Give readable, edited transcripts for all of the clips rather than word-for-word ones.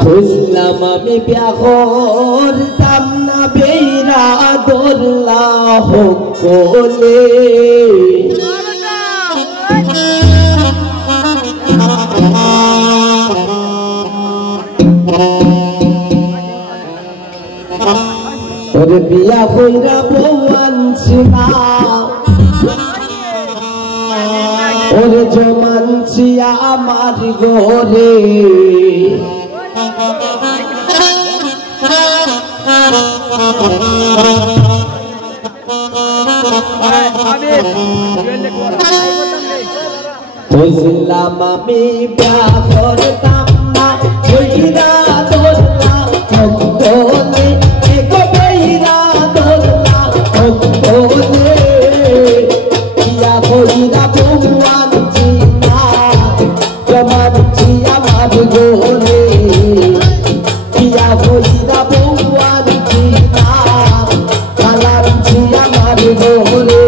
বুঝলাম আমি বিয়াহর দাম না বেরা দোল্লা হকলে ওরে বিয়া হইরা বউ আনছি না ওরে জমানছি আমার ঘরে বুঝলাম আমি বিয়া করতাম না হইরা দোল্লা হকলে এগো বেরা দোল্লা হকলে বিয়া হইরা বউ আনছি না জমানছি আমার ঘরে বিয়া হইরা বউ আনছি না খালামছি আমার ঘরে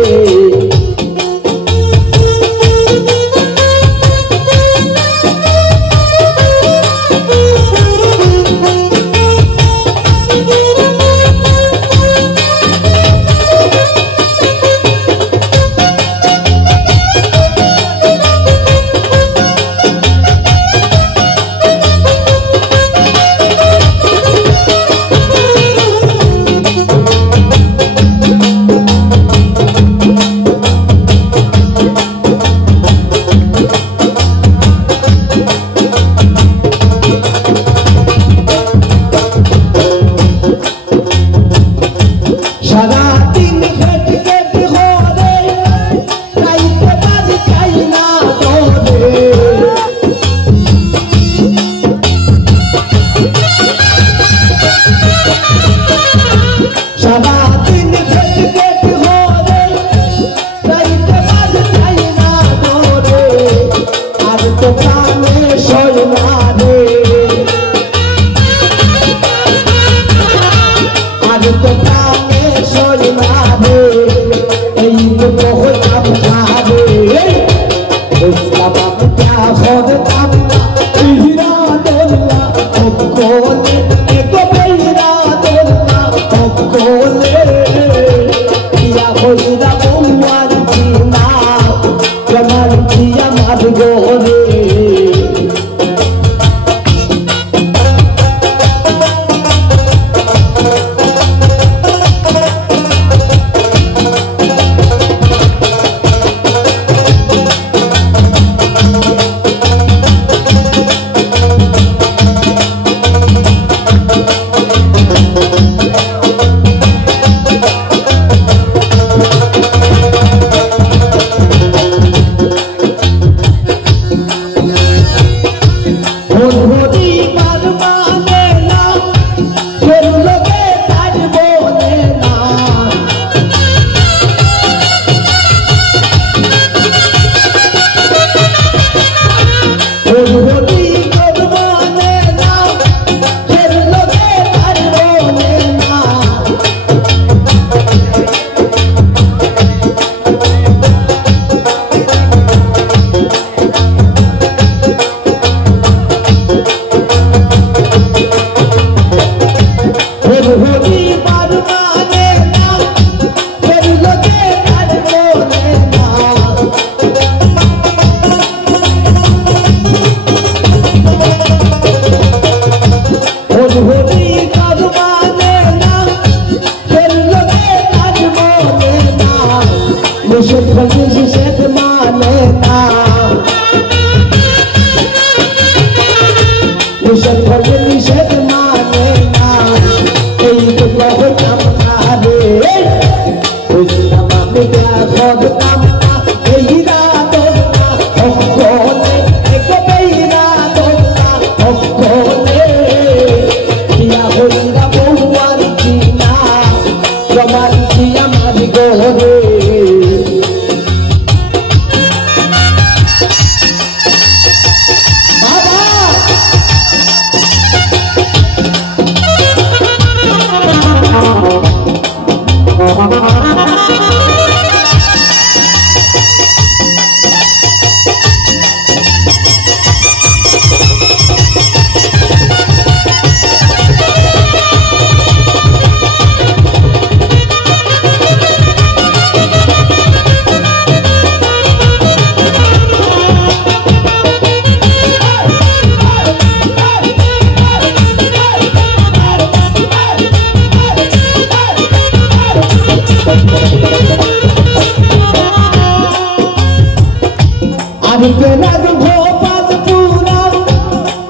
আজকে রাত ভোপাল পুরা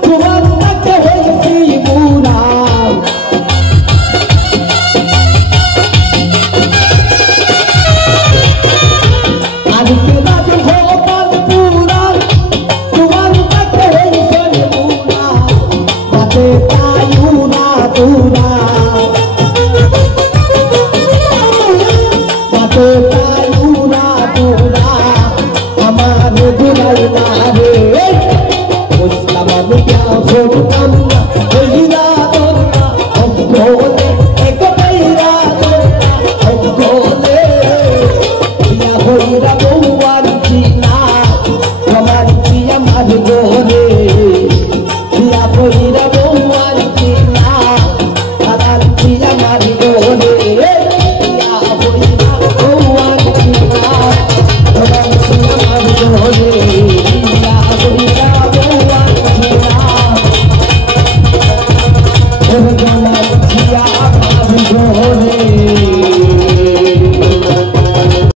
তোমার কাছে হয়েছি পুরা আজকে রাত ভোপাল পুরা তোমার কাছে হয়েছি পুরা বাতে তায়ুরা তুরা বাতে তায়ুরা তুরা আমার গুনাই না রে মুসলাম আমি क्या छोड़ताम ना हिरा तोरा हम गोले एक पैरा तोरा हम गोले या होइरा बउवार जीना हमारी जिया मार गोले या होइरा बउवार जीना हमारी जिया मार